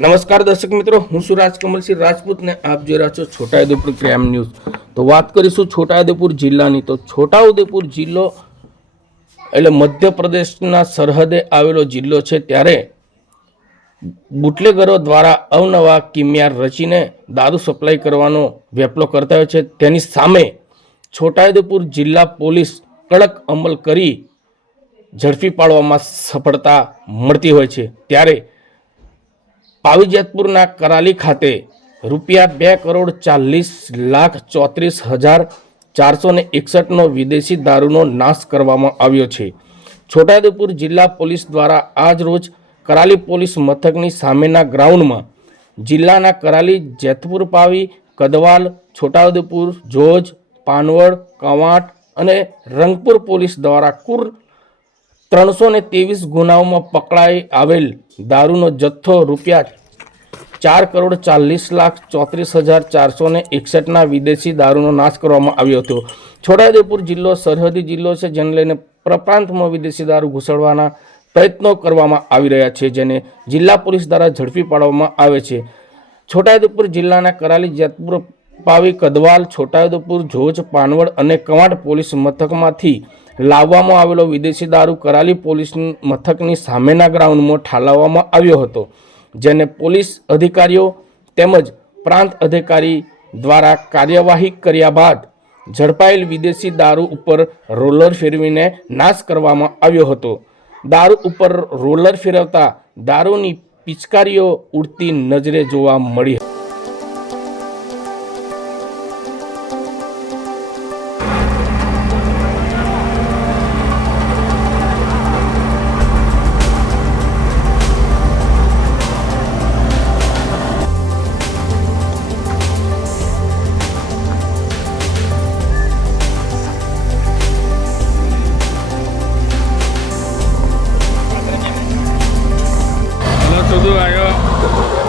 નમસ્કાર દર્શક મિત્રો, હું છું રાજકમલસિંહ રાજપૂત ને આપ જોઈ રહ્યા છો છોટાઉદેપુર ક્રાઇમ ન્યૂઝ. તો વાત કરીશું છોટાઉદેપુર જિલ્લાની. તો છોટાઉદેપુર જિલ્લો એટલે મધ્યપ્રદેશના સરહદે આવેલો જિલ્લો છે. ત્યારે બુટલેગરો દ્વારા અવનવા કિમિયાર રચીને દારૂ સપ્લાય કરવાનો વેપલો કરતા હોય છે. તેની સામે છોટાઉદેપુર જિલ્લા પોલીસ કડક અમલ કરી ઝડપી પાડવામાં સફળતા મળતી હોય છે. ત્યારે પાવીજેતપુરના કરાલી ખાતે રૂપિયા બે કરોડ ચાલીસ લાખ ચોત્રીસ હજાર ચારસો ને એકસઠનો વિદેશી દારૂનો નાશ કરવામાં આવ્યો છે. છોટાઉદેપુર જિલ્લા પોલીસ દ્વારા આજ રોજ કરાલી પોલીસ મથકની સામેના ગ્રાઉન્ડમાં જિલ્લાના કરાલી જેતપુર પાવી, કદવાલ, છોટાઉદેપુર, જોજ, પાનવડ, કવાંટ અને રંગપુર પોલીસ દ્વારા કુલ ત્રણસો ને ત્રેવીસ ગુનાઓમાં પકડાઈ આવેલ દારૂનો જથ્થો રૂપિયા ચાર કરોડ ચાલીસ લાખ ચોત્રીસ હજાર ચારસો ને એકસઠના વિદેશી દારૂનો નાશ કરવામાં આવ્યો હતો. છોટાઉદેપુર જિલ્લો સરહદી જિલ્લો છે, જેને લઈને પ્રપ્રાંતમાં વિદેશી દારૂ ઘૂસડવાના પ્રયત્નો કરવામાં આવી રહ્યા છે, જેને જિલ્લા પોલીસ દ્વારા ઝડપી પાડવામાં આવે છે. છોટાઉદેપુર જિલ્લાના કરાલી જેતપુર પાવી કદવાલ, છોટાઉદેપુર, જોજ, પાનવડ અને કવાંટ પોલીસ મથકમાંથી લાવવામાં આવેલો વિદેશી દારૂ કરાલી પોલીસ મથકની સામેના ગ્રાઉન્ડમાં ઠાલવવામાં આવ્યો હતો, જેને પોલીસ અધિકારીઓ તેમજ પ્રાંત અધિકારી દ્વારા કાર્યવાહી કર્યા બાદ ઝડપાયેલ વિદેશી દારૂ ઉપર રોલર ફેરવીને નાશ કરવામાં આવ્યો હતો. દારૂ ઉપર રોલર ફેરવતા દારૂની પિચકારીઓ ઉડતી નજરે જોવા મળી 慢热